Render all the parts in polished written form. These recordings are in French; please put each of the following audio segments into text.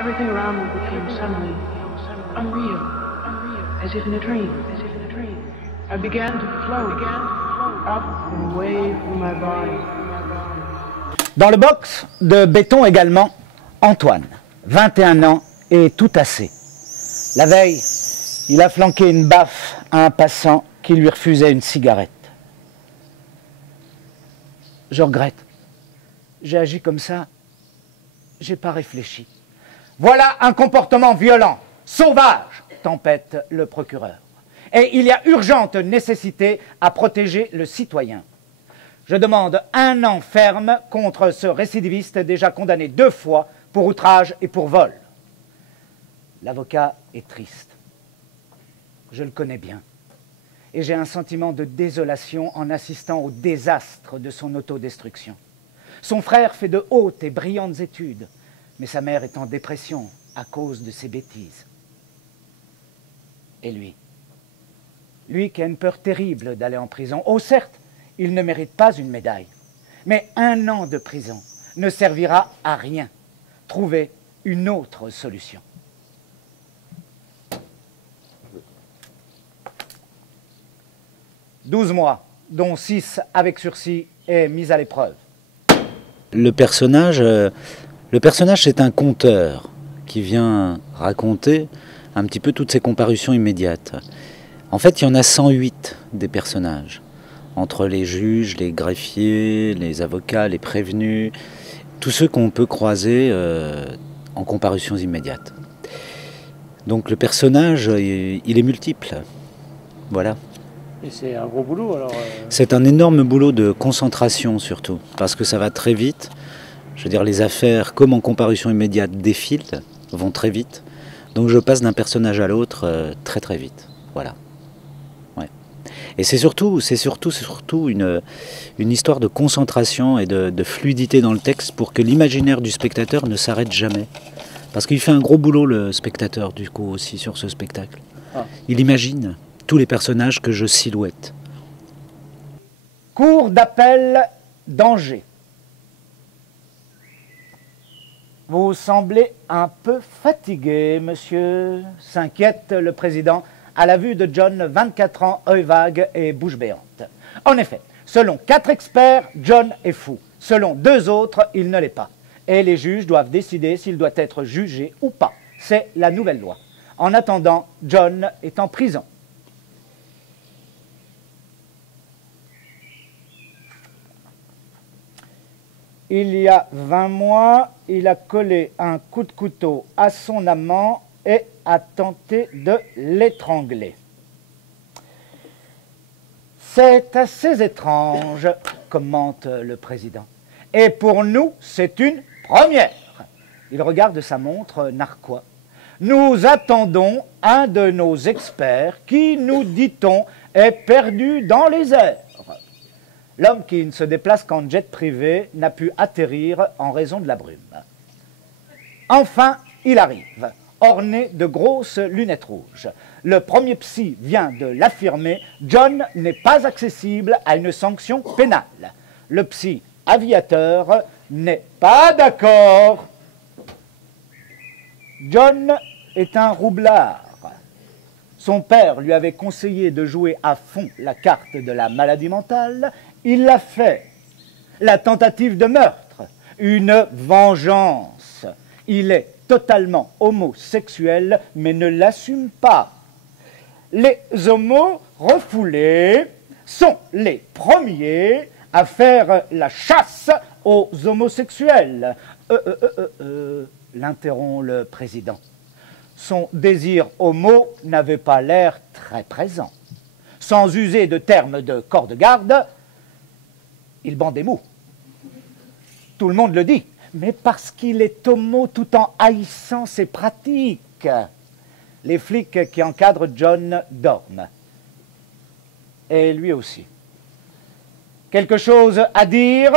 Everything around me became suddenly unreal, as if in a dream. I began to float up and away from my body. Dans le box de béton également, Antoine, 21 ans et tout tassé. La veille, il a flanqué une baffe à un passant qui lui refusait une cigarette. Je regrette. J'ai agi comme ça. J'ai pas réfléchi. Voilà un comportement violent, sauvage, tempête le procureur. Et il y a urgente nécessité à protéger le citoyen. Je demande 1 an ferme contre ce récidiviste déjà condamné 2 fois pour outrage et pour vol. L'avocat est triste. Je le connais bien. Et j'ai un sentiment de désolation en assistant au désastre de son autodestruction. Son frère fait de hautes et brillantes études, mais sa mère est en dépression à cause de ses bêtises. Et lui qui a une peur terrible d'aller en prison. Oh certes, il ne mérite pas une médaille, mais 1 an de prison ne servira à rien. Trouvez une autre solution. « 12 mois, dont 6 avec sursis et mis à l'épreuve. » Le personnage, c'est un conteur qui vient raconter un petit peu toutes ses comparutions immédiates. En fait, il y en a 108 des personnages, entre les juges, les greffiers, les avocats, les prévenus, tous ceux qu'on peut croiser en comparutions immédiates. Donc le personnage, il est multiple. Voilà. Et c'est un gros boulot alors C'est un énorme boulot de concentration surtout, parce que ça va très vite. Je veux dire, les affaires, comme en comparution immédiate, défilent, vont très vite. Donc je passe d'un personnage à l'autre très très vite. Voilà. Ouais. Et c'est surtout une histoire de concentration et de fluidité dans le texte pour que l'imaginaire du spectateur ne s'arrête jamais. Parce qu'il fait un gros boulot, le spectateur, du coup, aussi, sur ce spectacle. Ah. Il imagine tous les personnages que je silhouette. Cour d'appel d'Angers. Vous semblez un peu fatigué, monsieur, s'inquiète le président à la vue de John, 24 ans, œil vague et bouche béante. En effet, selon 4 experts, John est fou. Selon 2 autres, il ne l'est pas. Et les juges doivent décider s'il doit être jugé ou pas. C'est la nouvelle loi. En attendant, John est en prison. Il y a 20 mois, il a collé un coup de couteau à son amant et a tenté de l'étrangler. C'est assez étrange, commente le président. Et pour nous, c'est une première. Il regarde sa montre narquois. Nous attendons un de nos experts qui, nous dit-on, est perdu dans les airs. L'homme qui ne se déplace qu'en jet privé n'a pu atterrir en raison de la brume. Enfin, il arrive, orné de grosses lunettes rouges. Le premier psy vient de l'affirmer, John n'est pas accessible à une sanction pénale. Le psy aviateur n'est pas d'accord. John est un roublard. Son père lui avait conseillé de jouer à fond la carte de la maladie mentale. Il l'a fait. La tentative de meurtre, une vengeance. Il est totalement homosexuel, mais ne l'assume pas. Les homos refoulés sont les premiers à faire la chasse aux homosexuels. L'interrompt le président. Son désir homo n'avait pas l'air très présent. Sans user de termes de corps de garde, il bandait mou. Tout le monde le dit, mais parce qu'il est homo tout en haïssant ses pratiques. Les flics qui encadrent John dorment. Et lui aussi. Quelque chose à dire?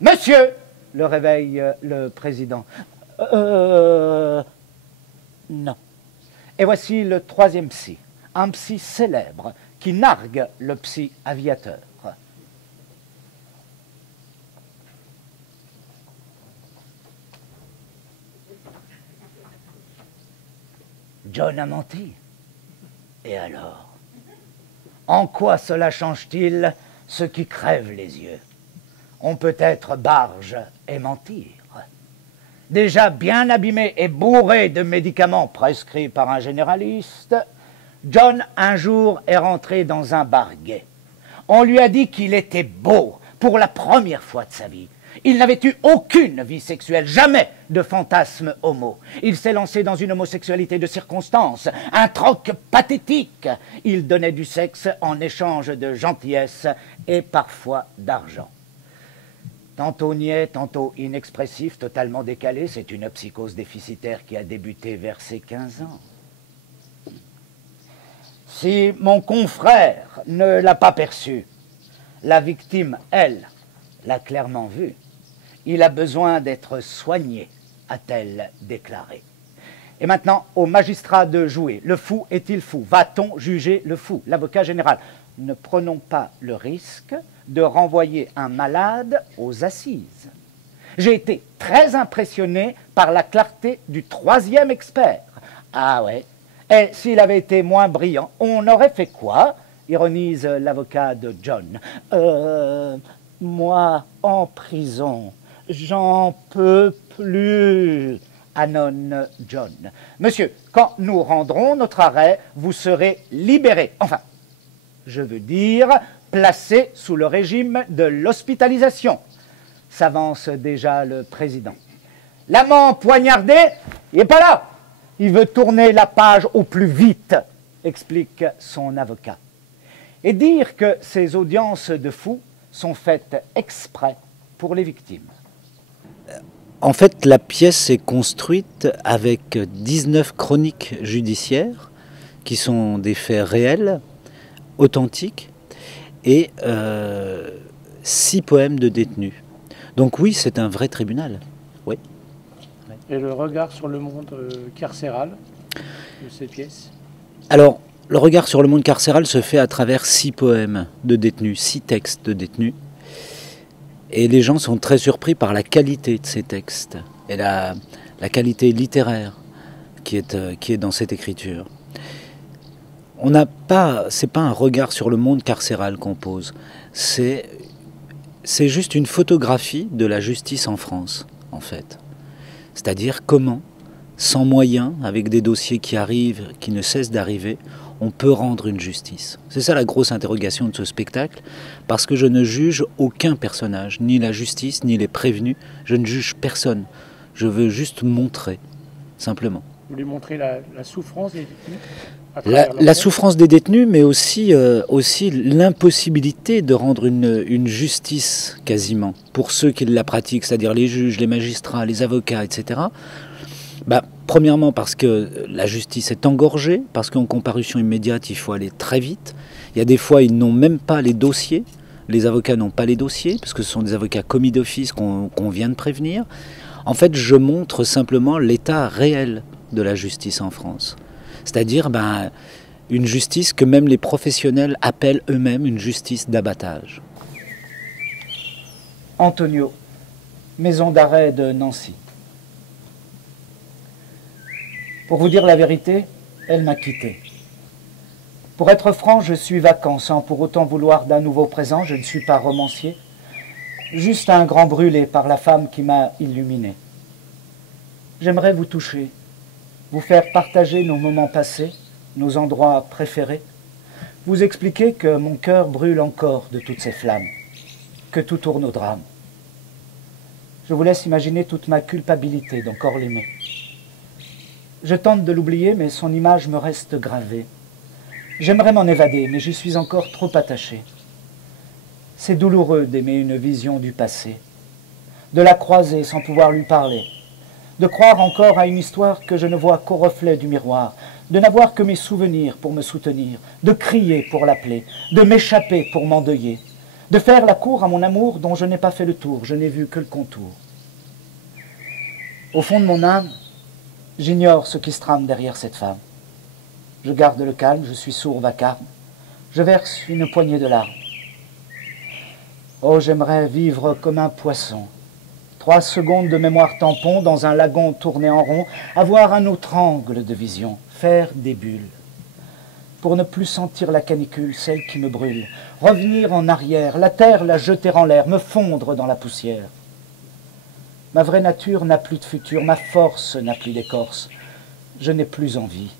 Monsieur, le réveille le président. Non. Et voici le 3e psy, un psy célèbre qui nargue le psy aviateur. John a menti. Et alors? En quoi cela change-t-il ce qui crève les yeux? On peut être barge et mentir. Déjà bien abîmé et bourré de médicaments prescrits par un généraliste, John un jour est rentré dans un bar gay. On lui a dit qu'il était beau pour la première fois de sa vie. Il n'avait eu aucune vie sexuelle, jamais de fantasme homo. Il s'est lancé dans une homosexualité de circonstance, un troc pathétique. Il donnait du sexe en échange de gentillesse et parfois d'argent. Tantôt niais, tantôt inexpressif, totalement décalé, c'est une psychose déficitaire qui a débuté vers ses 15 ans. Si mon confrère ne l'a pas perçu, la victime, elle, l'a clairement vu. Il a besoin d'être soigné, a-t-elle déclaré. Et maintenant, au magistrat de jouer. Le fou est-il fou? Va-t-on juger le fou? L'avocat général. Ne prenons pas le risque de renvoyer un malade aux assises. J'ai été très impressionné par la clarté du troisième expert. Ah ouais. Et s'il avait été moins brillant, on aurait fait quoi? Ironise l'avocat de John. Moi, en prison, j'en peux plus, annonce John. Monsieur, quand nous rendrons notre arrêt, vous serez libéré. Enfin, je veux dire, placé sous le régime de l'hospitalisation. S'avance déjà le président. L'amant poignardé, il n'est pas là. Il veut tourner la page au plus vite, explique son avocat. Et dire que ces audiences de fous sont faites exprès pour les victimes. En fait, la pièce est construite avec 19 chroniques judiciaires qui sont des faits réels, authentiques, et 6 poèmes de détenus. Donc oui, c'est un vrai tribunal. Oui. Et le regard sur le monde carcéral de ces pièces? Alors, le regard sur le monde carcéral se fait à travers 6 poèmes de détenus, 6 textes de détenus. Et les gens sont très surpris par la qualité de ces textes et la qualité littéraire qui est dans cette écriture. C'est pas un regard sur le monde carcéral qu'on pose, c'est juste une photographie de la justice en France, en fait. C'est-à-dire comment, sans moyens, avec des dossiers qui arrivent, qui ne cessent d'arriver, on peut rendre une justice. C'est ça la grosse interrogation de ce spectacle, parce que je ne juge aucun personnage, ni la justice, ni les prévenus, je ne juge personne. Je veux juste montrer, simplement. Vous voulez montrer la souffrance des détenus? La souffrance des détenus, mais aussi l'impossibilité de rendre une justice quasiment pour ceux qui la pratiquent, c'est-à-dire les juges, les magistrats, les avocats, etc. Premièrement parce que la justice est engorgée, parce qu'en comparution immédiate, il faut aller très vite. Il y a des fois, ils n'ont même pas les dossiers. Les avocats n'ont pas les dossiers, parce que ce sont des avocats commis d'office qu'on vient de prévenir. En fait, je montre simplement l'état réel de la justice en France. C'est-à-dire une justice que même les professionnels appellent eux-mêmes une justice d'abattage. Antonio, maison d'arrêt de Nancy. Pour vous dire la vérité, elle m'a quitté. Pour être franc, je suis vacant, sans pour autant vouloir d'un nouveau présent, je ne suis pas romancier. Juste un grand brûlé par la femme qui m'a illuminé. J'aimerais vous toucher, vous faire partager nos moments passés, nos endroits préférés, vous expliquer que mon cœur brûle encore de toutes ces flammes, que tout tourne au drame. Je vous laisse imaginer toute ma culpabilité d'encore l'aimer. Je tente de l'oublier, mais son image me reste gravée. J'aimerais m'en évader, mais j'y suis encore trop attaché. C'est douloureux d'aimer une vision du passé, de la croiser sans pouvoir lui parler, de croire encore à une histoire que je ne vois qu'au reflet du miroir, de n'avoir que mes souvenirs pour me soutenir, de crier pour l'appeler, de m'échapper pour m'endeuiller, de faire la cour à mon amour dont je n'ai pas fait le tour, je n'ai vu que le contour. Au fond de mon âme, j'ignore ce qui se trame derrière cette femme. Je garde le calme, je suis sourd, vacarme. Je verse une poignée de larmes. Oh, j'aimerais vivre comme un poisson, 3 secondes de mémoire tampon dans un lagon tourné en rond, avoir un autre angle de vision, faire des bulles. Pour ne plus sentir la canicule, celle qui me brûle, revenir en arrière, la terre la jeter en l'air, me fondre dans la poussière. Ma vraie nature n'a plus de futur, ma force n'a plus d'écorce, je n'ai plus envie.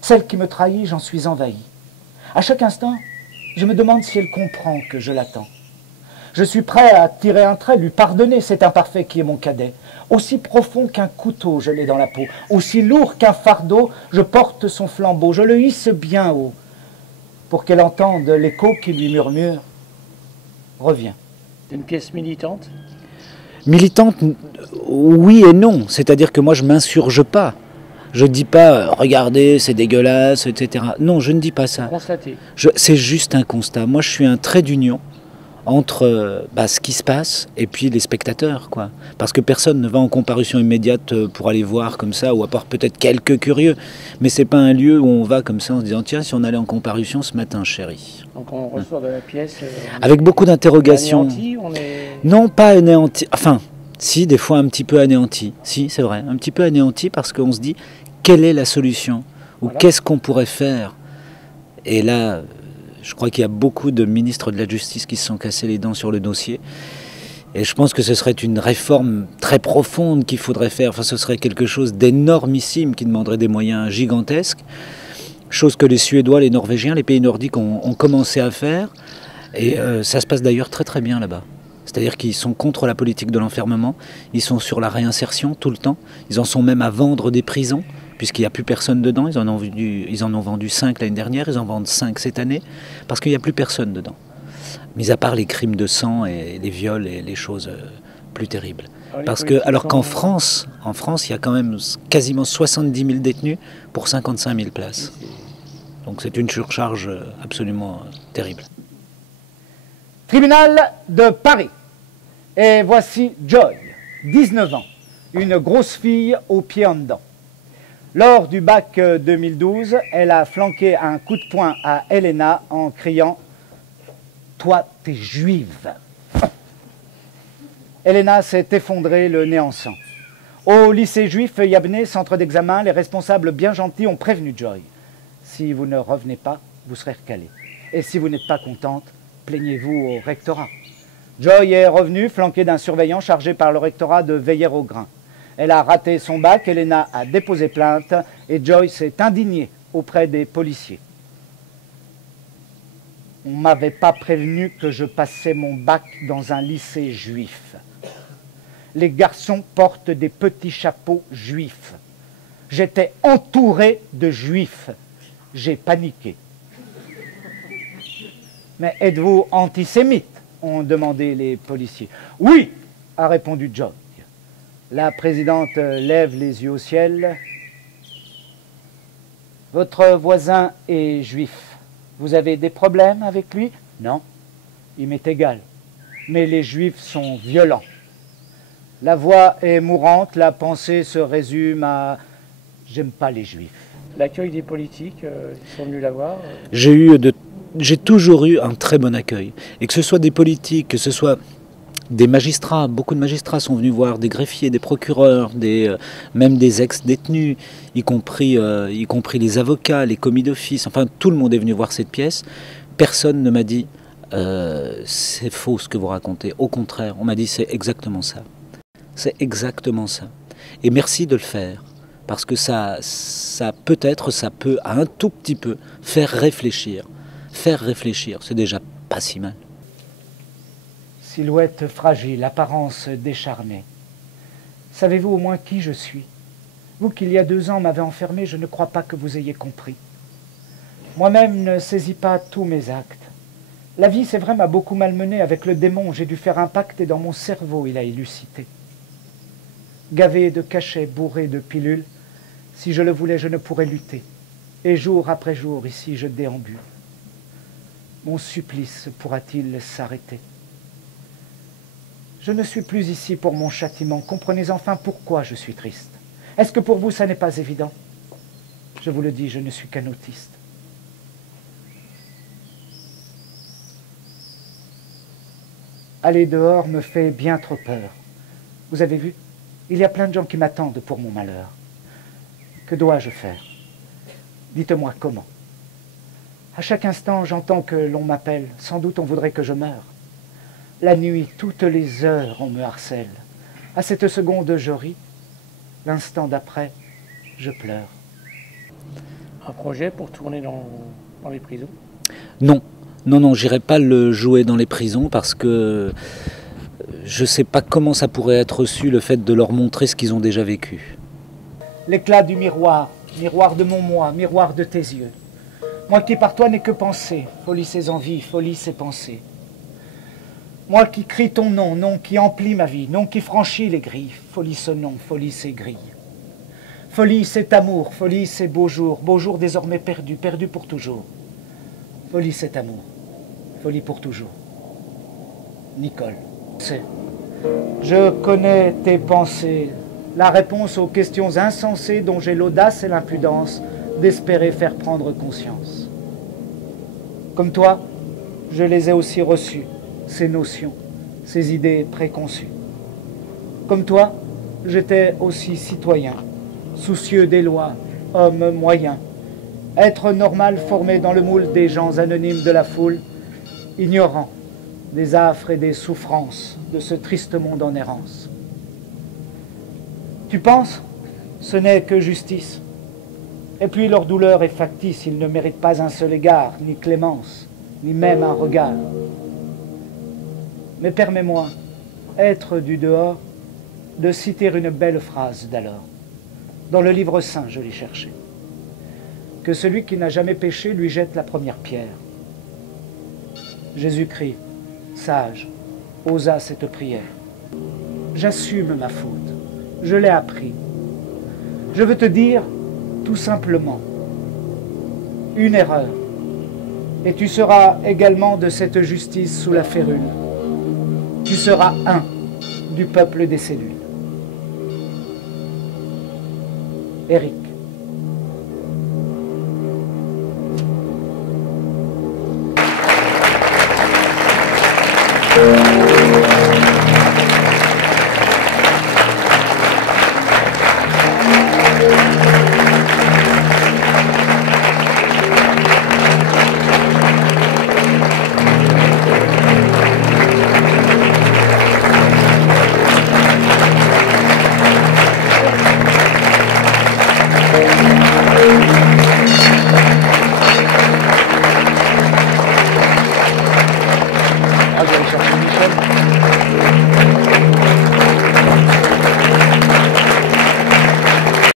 Celle qui me trahit, j'en suis envahi. À chaque instant, je me demande si elle comprend que je l'attends. Je suis prêt à tirer un trait, lui pardonner cet imparfait qui est mon cadet. Aussi profond qu'un couteau, je l'ai dans la peau. Aussi lourd qu'un fardeau, je porte son flambeau. Je le hisse bien haut pour qu'elle entende l'écho qui lui murmure « Reviens ». C'est une pièce militante? Militante, oui et non. C'est-à-dire que moi, je ne m'insurge pas. Je ne dis pas « regardez, c'est dégueulasse », etc. Non, je ne dis pas ça. Constaté. C'est juste un constat. Moi, je suis un trait d'union entre ce qui se passe et puis les spectateurs, quoi. Parce que personne ne va en comparution immédiate pour aller voir comme ça, ou à part peut-être quelques curieux. Mais c'est pas un lieu où on va comme ça en se disant « tiens, si on allait en comparution ce matin, chérie ». Donc on ressort de la pièce... Avec beaucoup d'interrogations. Anéanti, on est... Non, pas anéanti. Enfin, si, des fois un petit peu anéanti. Si, c'est vrai. Un petit peu anéanti parce qu'on se dit quelle est la solution ? Ou Voilà. qu'est-ce qu'on pourrait faire ? Et là... Je crois qu'il y a beaucoup de ministres de la Justice qui se sont cassés les dents sur le dossier. Et je pense que ce serait une réforme très profonde qu'il faudrait faire. Enfin, ce serait quelque chose d'énormissime qui demanderait des moyens gigantesques. Chose que les Suédois, les Norvégiens, les pays nordiques ont commencé à faire. Et ça se passe d'ailleurs très très bien là-bas. C'est-à-dire qu'ils sont contre la politique de l'enfermement. Ils sont sur la réinsertion tout le temps. Ils en sont même à vendre des prisons, puisqu'il n'y a plus personne dedans. Ils en ont vendu 5 l'année dernière, ils en vendent 5 cette année, parce qu'il n'y a plus personne dedans. Mis à part les crimes de sang et les viols et les choses plus terribles. Alors qu'en France, il y a quand même quasiment 70 000 détenus pour 55 000 places. Donc c'est une surcharge absolument terrible. Tribunal de Paris. Et voici Joy, 19 ans, une grosse fille aux pieds en dedans. Lors du bac 2012, elle a flanqué un coup de poing à Elena en criant « Toi, t'es juive !» Elena s'est effondrée, le nez en sang. Au lycée juif Yabné, centre d'examen, les responsables bien gentils ont prévenu Joy. Si vous ne revenez pas, vous serez recalé. Et si vous n'êtes pas contente, plaignez-vous au rectorat. Joy est revenue, flanquée d'un surveillant chargé par le rectorat de veiller au grain. Elle a raté son bac, Elena a déposé plainte et Joy s'est indignée auprès des policiers. On ne m'avait pas prévenu que je passais mon bac dans un lycée juif. Les garçons portent des petits chapeaux juifs. J'étais entouré de juifs. J'ai paniqué. Mais êtes-vous antisémite ? Ont demandé les policiers. Oui, a répondu Joy. La présidente lève les yeux au ciel. Votre voisin est juif. Vous avez des problèmes avec lui? Non, il m'est égal. Mais les juifs sont violents. La voix est mourante, la pensée se résume à « j'aime pas les juifs ». L'accueil des politiques, ils sont venus la voir. J'ai toujours eu un très bon accueil. Et que ce soit des politiques, que ce soit des magistrats, beaucoup de magistrats sont venus voir, des greffiers, des procureurs, même des ex-détenus, y compris les avocats, les commis d'office, enfin tout le monde est venu voir cette pièce. Personne ne m'a dit c'est faux ce que vous racontez. Au contraire, on m'a dit c'est exactement ça. C'est exactement ça. Et merci de le faire, parce que ça peut-être, ça peut un tout petit peu faire réfléchir. Faire réfléchir, c'est déjà pas si mal. Silhouette fragile, apparence décharnée. Savez-vous au moins qui je suis? Vous qui il y a 2 ans m'avez enfermé, je ne crois pas que vous ayez compris. Moi-même ne saisis pas tous mes actes. La vie, c'est vrai, m'a beaucoup malmené avec le démon. J'ai dû faire un pacte et dans mon cerveau, il a élucidé. Gavé de cachets, bourré de pilules, si je le voulais, je ne pourrais lutter. Et jour après jour, ici, je déambule. Mon supplice pourra-t-il s'arrêter? Je ne suis plus ici pour mon châtiment. Comprenez enfin pourquoi je suis triste. Est-ce que pour vous, ça n'est pas évident? Je vous le dis, je ne suis qu'un autiste. Aller dehors me fait bien trop peur. Vous avez vu? Il y a plein de gens qui m'attendent pour mon malheur. Que dois-je faire? Dites-moi comment. À chaque instant, j'entends que l'on m'appelle. Sans doute on voudrait que je meure. La nuit, toutes les heures, on me harcèle. À cette seconde, je ris. L'instant d'après, je pleure. Un projet pour tourner dans les prisons? Non, non, non, j'irai pas le jouer dans les prisons parce que je ne sais pas comment ça pourrait être reçu, le fait de leur montrer ce qu'ils ont déjà vécu. L'éclat du miroir, miroir de mon moi, miroir de tes yeux. Moi qui par toi n'ai que pensée, folie ses envies, folie ses pensées. Moi qui crie ton nom, nom qui emplit ma vie, nom qui franchit les grilles, folie ce nom, folie ces grilles. Folie cet amour, folie ces beaux jours désormais perdus, perdus pour toujours. Folie cet amour, folie pour toujours. Nicole. Je connais tes pensées, la réponse aux questions insensées dont j'ai l'audace et l'impudence d'espérer faire prendre conscience. Comme toi, je les ai aussi reçues, ces notions, ces idées préconçues. Comme toi, j'étais aussi citoyen, soucieux des lois, homme moyen, être normal formé dans le moule des gens anonymes de la foule, ignorant des affres et des souffrances de ce triste monde en errance. Tu penses, ce n'est que justice. Et puis leur douleur est factice, ils ne méritent pas un seul égard, ni clémence, ni même un regard. Mais permets-moi, être du dehors, de citer une belle phrase d'alors. Dans le livre saint, je l'ai cherché. Que celui qui n'a jamais péché lui jette la première pierre. Jésus-Christ, sage, osa cette prière. J'assume ma faute, je l'ai appris. Je veux te dire, tout simplement, une erreur, et tu seras également de cette justice sous la férule. Tu seras un du peuple des cellules. Éric. Thank you.